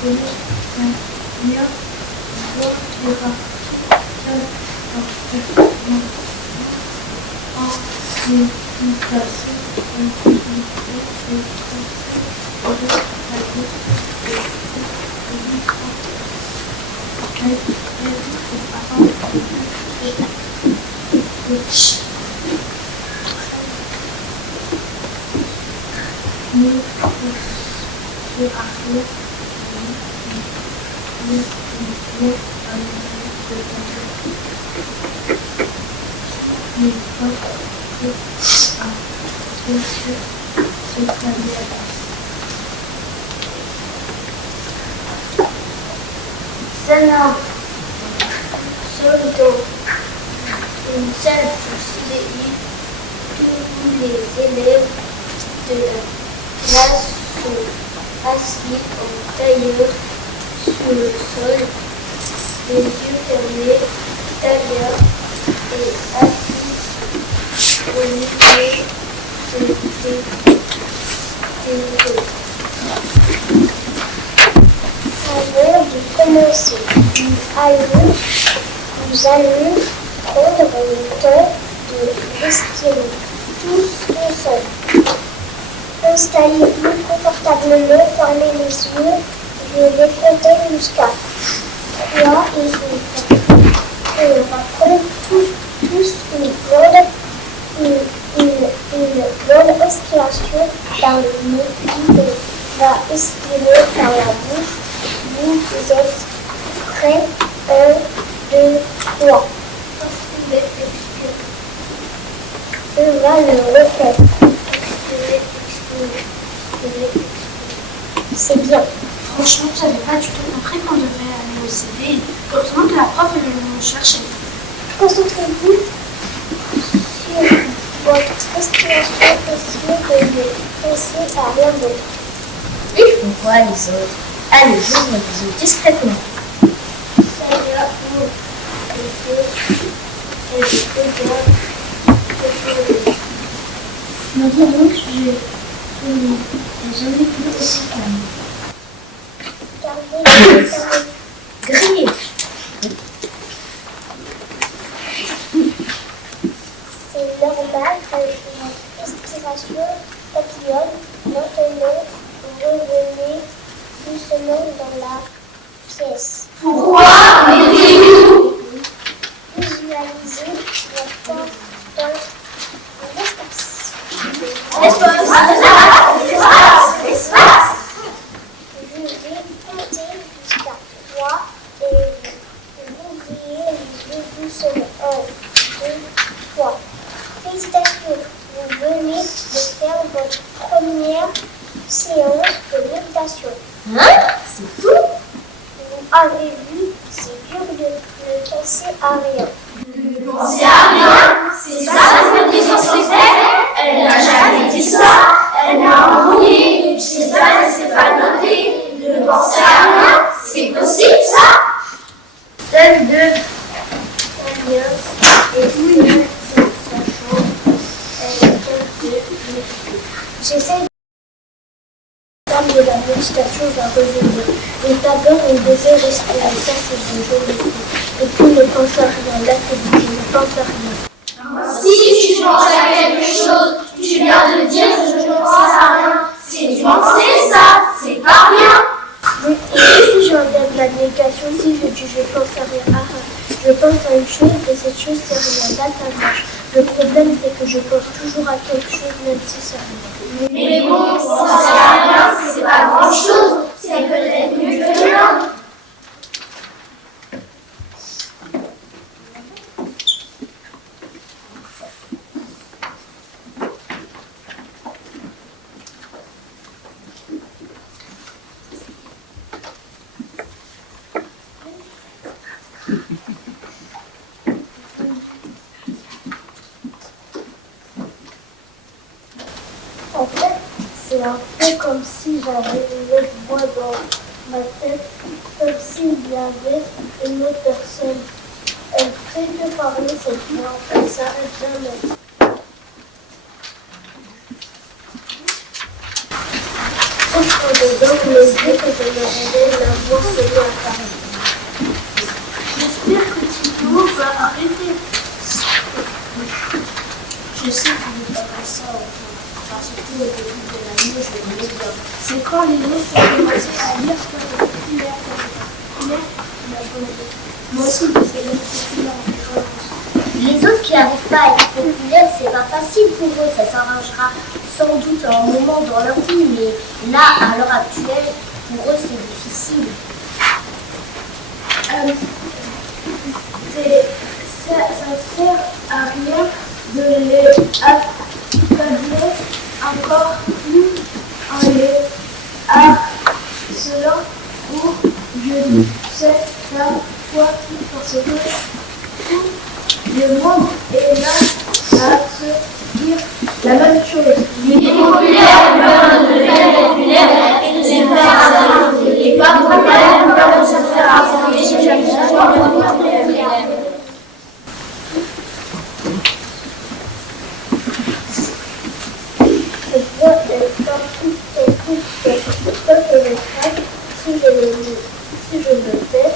connaît un lien hiérarchique parfaitement en éducation individuelle et conseil de l'adulte et parents Cela seul dans une salle de CDI, tous les élèves de la classe sont assis en tailleur sur le sol, les yeux fermés. Talia est assise au milieu des Avant de commencer, nous allons prendre le temps de respirer tous ensemble. Installez-vous confortablement, fermez les yeux. Je vais compter jusqu'à 3 et on va prendre tous une grande inspiration par le nez, puis on va expirer par la bouche. Vous êtes prêts? 1, 2, 3. On va le refaire. C'est bien. Franchement, j'avais pas du tout compris qu'on devait aller au CDI. Heureusement que la prof est venue nous chercher. Concentrez-vous sur votre respiration et sur de ne penser à rien d'autre. Ils font quoi les autres? Allez, j'ouvre les yeux discrètement. Salia ouvre les yeux et regarde autour d'elle. Me dis donc, j'ai jamais vu aussi calme. Gardez les yeux fermés. Grillé. C'est normal avec une respiration papillonne. Maintenant, vous revenez doucement dans la pièce. Pourquoi? Visualisez votre corps dans l'espace. L'espace. Je vais compter jusqu'à 3 et vous ouvrez les yeux doucement. 1, 2, 3. Félicitations, vous venez de faire votre première séance de méditation. Hein? C'est tout? Vous avez vu, c'est dur de ne penser à rien. Pensez à rien. C'est ça cette question Elle n'a jamais dit ça. Elle m'a embrouillé. J'espère qu'elle s'est pas notée. Ne penser à rien. C'est possible ça? Seul deux. Bien. Et une dans sa chambre. Elle est J'essaie de faire de la méditation va revenir. Et d'abord, on devait respirer. Ça, c'est bon, je respire. Et puis, ne pense à rien. Là, c'est bon, je ne pense à rien. Si tu penses à quelque chose, tu viens de dire que je ne pense à rien. C'est du penser ça. C'est pas rien. Oui, et si j'enlève la négation, si je dis je pense à rien, je pense à une chose et cette chose c'est rien, là ça marche. Le problème c'est que je pense toujours à quelque chose même si c'est rien. Mais bon, penser à rien, c'est pas grand chose. C'est peut-être mieux que rien. En fait, c'est un peu comme si j'avais une autre voix dans ma tête, comme s'il y avait une autre personne. Elle fait que parler cette voix, elle s'arrête jamais. pression dedans, mais dès que je me réveille, la voix se met à parler. J'espère que Tito va arrêter. Je sais qu'il ne fait pas ça, parce que au début de la nuit, je le mets bien. C'est quand les autres ont commencé à lire sur le populaire. Moi aussi, je sais lire populaire. Les autres qui n'arrivent pas à être populaires, c'est pas facile pour eux. Ça s'arrangera sans doute à un moment dans leur vie, mais là, à l'heure actuelle, pour eux, c'est difficile. Ça sert à rien de les accabler encore plus en les harcelant ou je ne sais pas quoi, parce que tout le monde est là à se dire la même chose. Les populaires ont peur de devenir populaires et de se faire accepter. Les pas populaires ont peur de se faire accepter. J'aime bien les populaires. Cette voix est partout, que je craque, si je le fais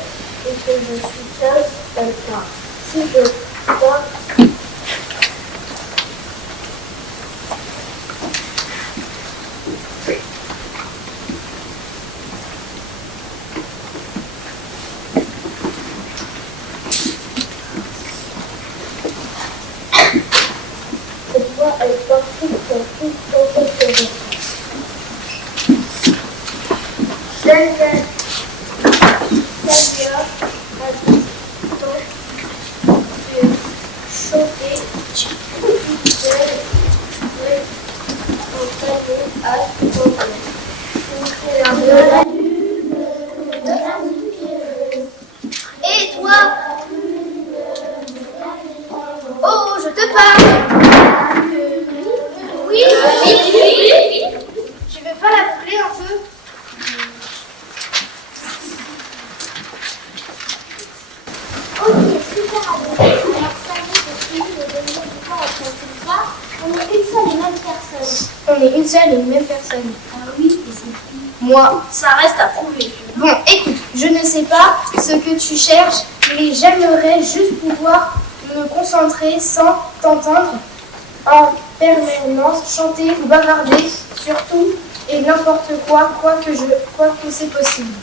et que je suis sage, elle part. Si je crois cette voix est partout, que je craque. Et toi? Oh, je te parle. Oui. Tu veux pas la boucler un peu? Ok, super alors ça y est, j'ai fini de donner du temps à tout ça. On est une seule et même personne. On est une seule et une même personne. Ah oui, et c'est qui? Moi. Ça reste à prouver. Bon, écoute, je ne sais pas ce que tu cherches, mais j'aimerais juste pouvoir me concentrer sans t'entendre en permanence chanter ou bavarder sur tout et n'importe quoi, quoi que c'est possible.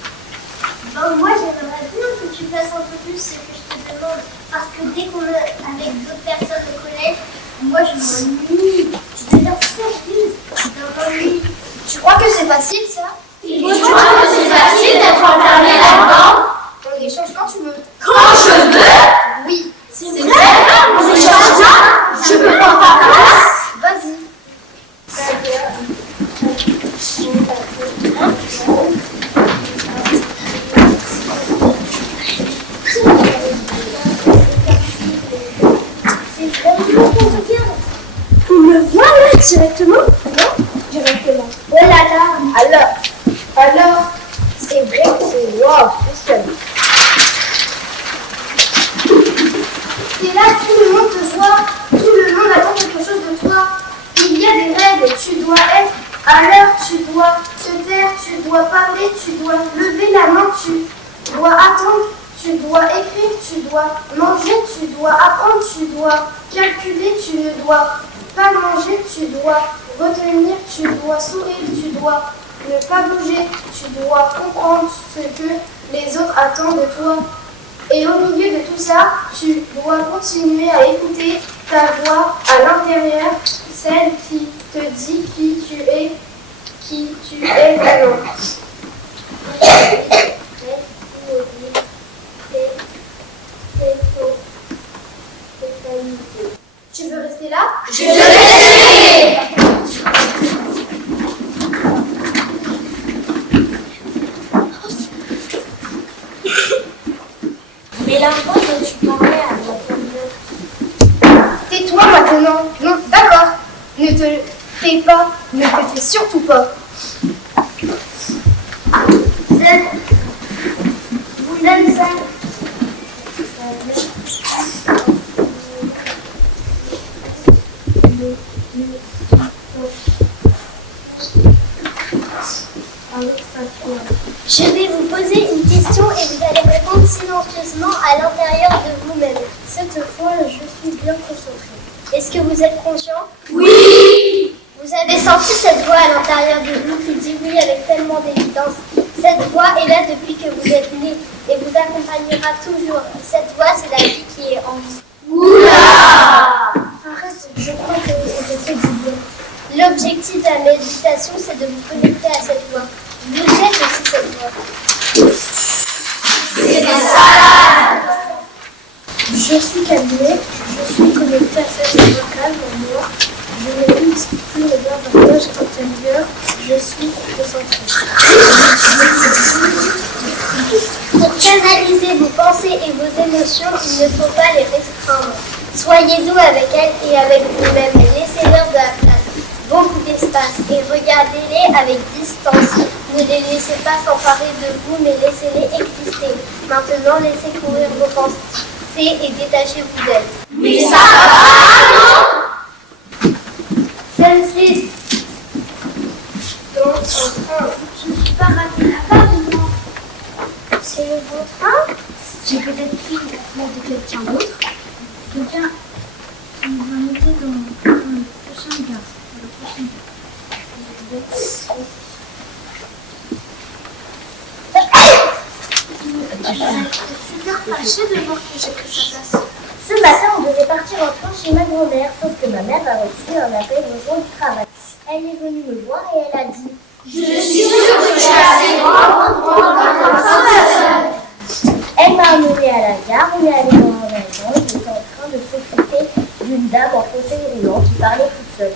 Ben, moi, j'aimerais bien que tu fasses un peu plus ce que je te demande. Parce que dès qu'on est avec d'autres personnes au collège, moi, je m'ennuie. Je deviens sérieuse. Je m'ennuie. Tu crois que c'est facile ça? Tu crois que c'est facile d'être enfermé là-dedans? On échange quand tu veux. Quand je veux? Oui, C'est vrai? On échange là? Je peux prendre ta place? vas-y. C'est vraiment pour te dire. On me voit là directement? Non, directement. Voilà là. Alors, c'est vrai que c'est wow, spécial. T'es là, tout le monde te voit, tout le monde attend quelque chose de toi. Il y a des règles, tu dois être à l'heure, tu dois te taire, tu dois parler, tu dois lever la main, tu dois attendre, tu dois écrire, tu dois manger, tu dois apprendre, tu dois calculer, tu ne dois pas manger, tu dois retenir, tu dois sourire, tu dois ne pas bouger, tu dois comprendre ce que les autres attendent de toi. Et au milieu de tout ça, tu dois continuer à écouter ta voix à l'intérieur, celle qui te dit qui tu es vraiment. Tu veux rester là? Je te laisse. Mais la fois dont tu parlais à la première. Tais-toi maintenant. Non, d'accord. Ne te tais pas. Ne te tais surtout pas. Vous aimez ça? avec sa foi. Je vais vous poser une question et vous allez répondre silencieusement à l'intérieur de vous-même. Cette fois, je suis bien concentrée. Est-ce que vous êtes conscient? Oui. Vous avez senti cette voix à l'intérieur de vous qui dit oui avec tellement d'évidence. Cette voix est là depuis que vous êtes né et vous accompagnera toujours. Cette voix, c'est la vie qui est en vous. Oula! Arrête, je crois que je fais du bien. L'objectif de la méditation, c'est de vous connecter à cette voix. Vous êtes aussi cette voix. C'est des salades! Je suis calmée, je suis connectée à cette voix calme en moi. Je ne multiplie le davantage intérieur, je suis concentrée. Pour canaliser vos pensées et vos émotions, il ne faut pas les restreindre. Soyez doux avec elles et avec vous-même. Laissez-leur de la place, beaucoup d'espace et regardez-les avec distance. Ne les laissez pas s'emparer de vous, mais laissez-les exister. Maintenant, laissez courir vos pensées et détachez-vous d'elles. Mais ça va, non? Celle-ci, dans un train, je ne suis pas raté la part de moi. C'est le bon train? J'ai peut-être pris la place de quelqu'un d'autre. Quelqu'un qui va monter dans le prochain gare. Super fâchée de voir que j'ai pris sa place. Ce matin, on devait partir en train chez ma grand-mère, sauf que ma mère a reçu un appel au jour du travail. Elle est venue me voir et elle a dit Je suis sûre que je suis assez grande pour prendre un train seule. Elle m'a amenée à la gare, on est allé dans un wagon, j'étais en train de s'occuper d'une dame en fauteuil roulant qui parlait toute seule.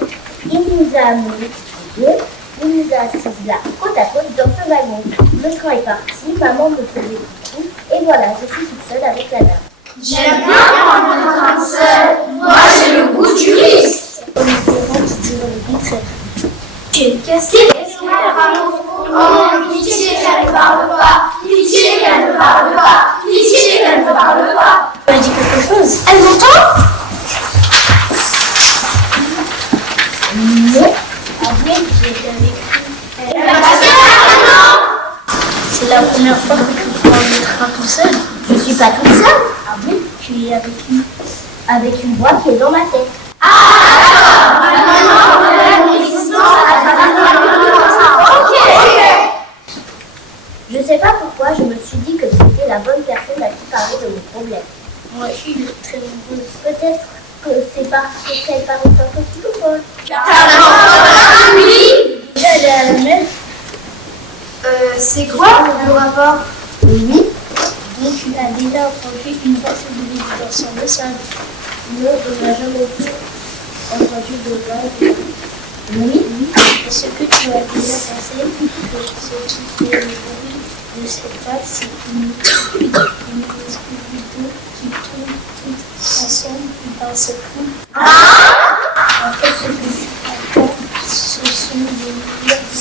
Il nous a amenés tous les deux, il nous a assis là, côte à côte, dans ce wagon. Le train est parti, maman me faisait coucou, et voilà, je suis toute seule avec la dame. J'aime bien prendre un train seul. Moi, j'ai le goût du risque. On était rendu sur le vitraine. Pitié qu'elle ne parle pas. Pitié qu'elle ne parle pas. Pitié qu'elle ne parle pas. Elle dit quelque chose. Elle m'entend? Non. Après, j'ai été avec Elle va passer maintenant. C'est la première fois que tu prends le train tout seul. Je suis pas toute seule. Ah oui, tu es avec une voix qui est dans ma tête. Maintenant, on a l'existence à travers le train. Ok. Je sais pas pourquoi, je me suis dit que c'était la bonne personne à qui parler de mon problème. Moi, je suis très heureuse. Peut-être que c'est parce qu'elle parle un peu plus folle. Oui. Déjà, elle est à la messe. C'est quoi le rapport? Oui. Donc, tu as déjà entendu une voix féminine dans son message. Non, on n'a jamais entendu de voix. Oui. Est-ce que tu as déjà pensé que ce qui fait le bruit de cette vague, c'est une espèce d'eau qui tourne toutes ensemble d'un seul coup? En fait, ce que tu entends, ce sont des milliers de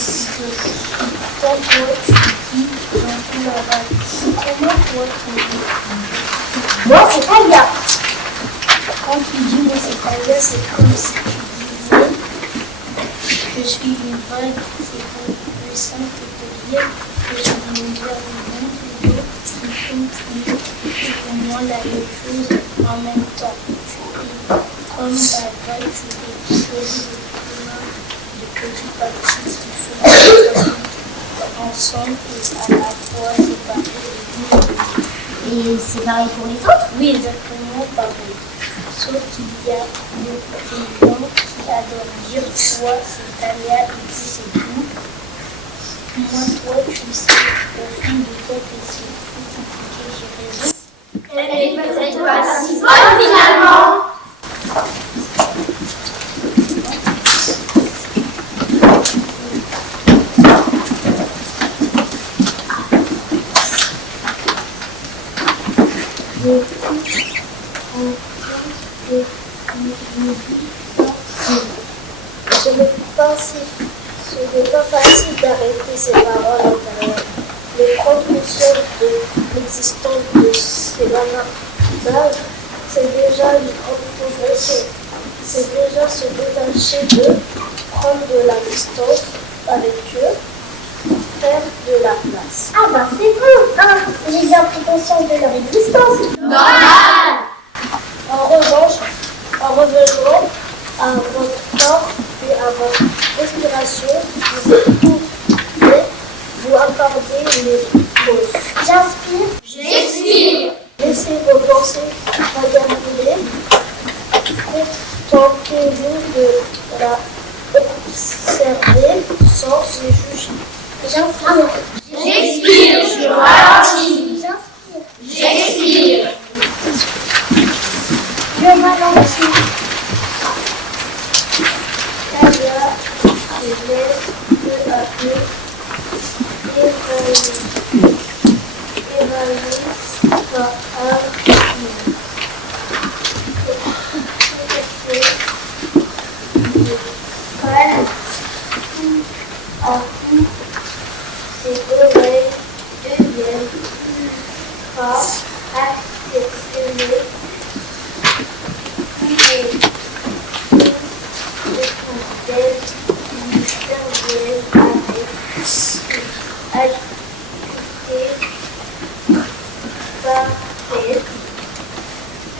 quand toi tu dis j'entends la vague. Comment toi tu dis? Moi, c'est pas bien. Quand tu dis moi c'est pas bien, c'est comme si tu disais je suis une vague, c'est plus simple de dire que je suis une bière vivante et d'autres qui font plus ou moins la même chose en même temps. Tu es comme la vague, tu es choisi de plein de petites parties qui font ensemble et à la fois séparées. Et c'est pareil pour les autres? Oui, exactement pareil. Sauf qu'il y a des gens qui adorent dire toi c'est Tania et puis c'est tout. Moi, toi, tu sais au fond de toi que c'est plus compliqué, j'ai raison. Elle n'est peut-être pas si bonne finalement. Ce n'est pas facile d'arrêter ces paroles intérieures. Mais prendre conscience de l'existence de ces manages, c'est déjà une grande progression. C'est déjà se détacher de prendre de la distance avec eux, faire de la place. Ah bah c'est bon, hein. J'ai bien pris conscience de leur existence. Normal. En revanche, en revenant à votre corps et à votre respiration, vous pouvez vous accorder une pause. J'inspire, J'expire. Laissez vos pensées regarder. Tentez-vous de la observer sans les juger. j'inspire, J'expire. Je ralentis. j'inspire, J'expire. je ralentis. Kaja se laisse peu à peu évaluer par un calme à coup, ses oreilles deviennent ultra acceptées et l'essentiel du cerveau avec acuité parfaite.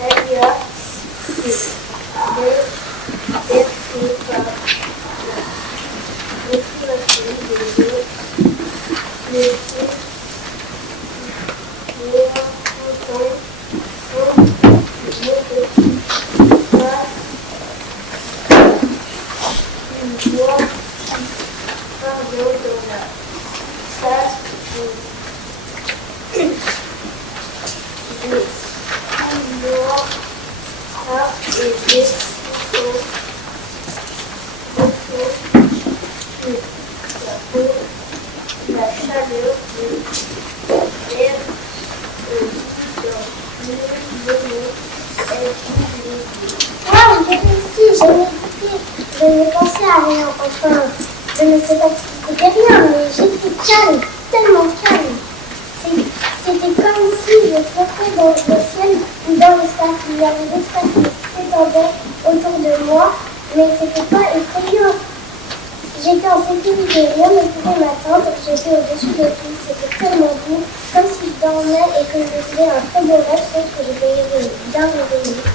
Elle y a d'être par respiration des yeux, les yeux, les montants, une voix qui pardonne de la face des noirs et des photos la peau, la chaleur de l'air, Wow, j'ai réussi, j'ai médité, je n'ai pensé à rien, enfin, je ne sais pas si c'était rien, mais j'étais calme, tellement calme. C'était comme si je flottais dans le ciel ou dans l'espace. Il y avait l'espace qui s'étendait autour de moi, mais c'était pas effrayant. J'étais en sécurité, rien ne pouvait m'atteindre, j'étais au-dessus de tout, c'était tellement doux, comme si je dormais et que je faisais un très beau rêve, sauf que je devais bien réveiller.